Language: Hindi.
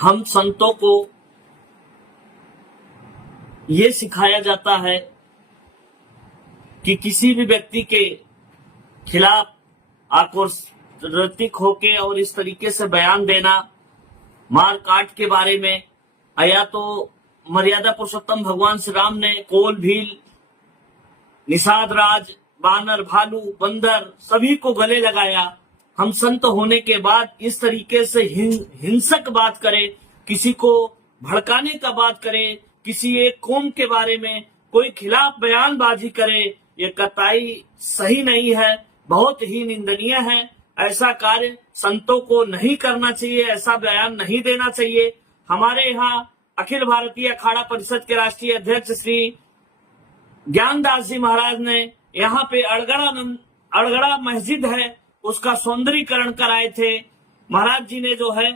हम संतों को ये सिखाया जाता है कि किसी भी व्यक्ति के खिलाफ आक्रोशित होके और इस तरीके से बयान देना, मार काट के बारे में, या तो मर्यादा पुरुषोत्तम भगवान श्री राम ने कोल भील, निषाद राज, बानर, भालू, बंदर सभी को गले लगाया। हम संत होने के बाद इस तरीके से हिंसक बात करे, किसी को भड़काने का बात करे, किसी एक कौम के बारे में कोई खिलाफ बयानबाजी करे, ये कतई सही नहीं है, बहुत ही निंदनीय है। ऐसा कार्य संतों को नहीं करना चाहिए, ऐसा बयान नहीं देना चाहिए। हमारे यहाँ अखिल भारतीय अखाड़ा परिषद के राष्ट्रीय अध्यक्ष श्री ज्ञानदास जी महाराज ने यहाँ पे अड़गड़ा मस्जिद है, उसका सौंदर्यीकरण कराए थे। महाराज जी ने जो है